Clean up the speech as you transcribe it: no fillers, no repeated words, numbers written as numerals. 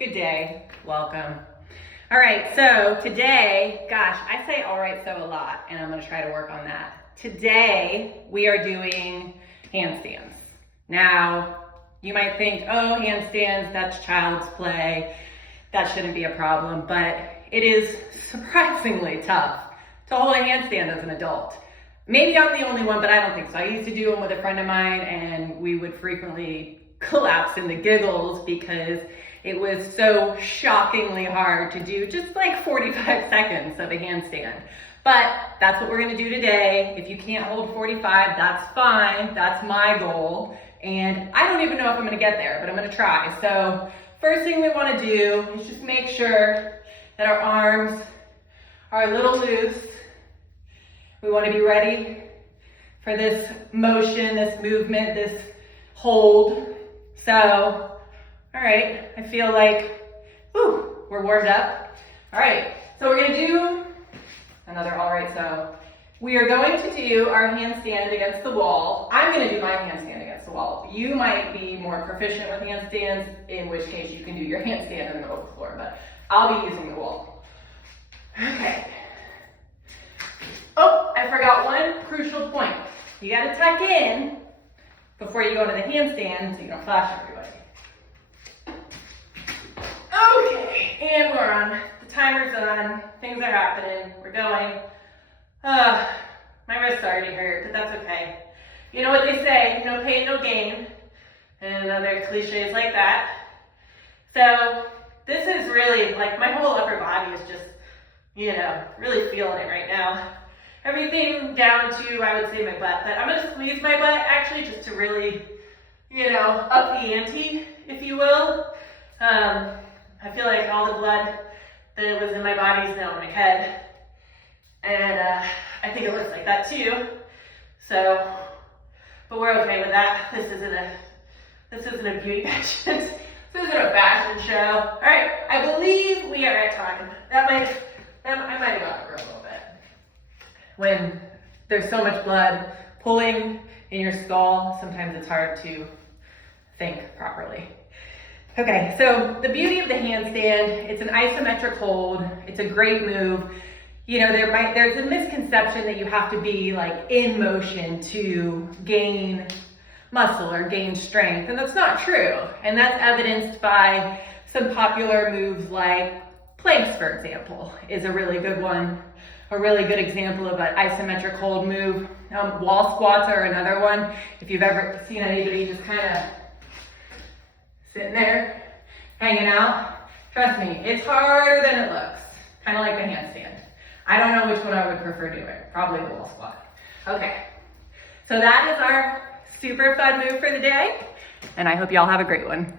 Good day, welcome. All right, so today, gosh, I say all right so a lot, and I'm gonna try to work on that. Today, we are doing handstands. Now, you might think, oh, handstands, that's child's play. That shouldn't be a problem, but it is surprisingly tough to hold a handstand as an adult. Maybe I'm the only one, but I don't think so. I used to do them with a friend of mine, and we would frequently collapse into giggles because it was so shockingly hard to do just like 45 seconds of a handstand. But that's what we're gonna do today. If you can't hold 45, that's fine. That's my goal. And I don't even know if I'm gonna get there, but I'm gonna try. So first thing we wanna do is just make sure that our arms are a little loose. We wanna be ready for this motion, this movement, this hold. So, all right, I feel like, whew, we're warmed up. All right, so we're gonna do another all right, so we are going to do our handstand against the wall. I'm gonna do my handstand against the wall. You might be more proficient with handstands, in which case you can do your handstand in the middle of the floor, but I'll be using the wall. Okay. Oh, I forgot one crucial point. You gotta tuck in before you go into the handstand so you don't flash everybody. Okay, and we're on. The timer's on. Things are happening. We're going. My wrist's already hurt, but that's okay. You know what they say, no pain, no gain. And other cliches like that. So this is really, like, my whole upper body is just, really feeling it right now. Everything down to, I would say, my butt. But I'm going to squeeze my butt, actually, just to really, up the ante, if you will. I feel like all the blood that was in my body is now in my head. And I think it looks like that too. So, but we're okay with that. This isn't a beauty pageant. This isn't a fashion show. All right, I believe we are at time. I might have got over a little bit. When there's so much blood pulling in your skull, sometimes it's hard to think properly. Okay, so the beauty of the handstand, it's an isometric hold. It's a great move. There's a misconception that you have to be like in motion to gain muscle or gain strength, and that's not true. And that's evidenced by some popular moves like planks, for example, is a really good one. A really good example of an isometric hold move. Wall squats are another one. If you've ever seen anybody just kind of sitting there, hanging out, trust me, it's harder than it looks. Kind of like the handstand. I don't know which one I would prefer doing. Probably the wall squat. Okay, so that is our super fun move for the day, and I hope y'all have a great one.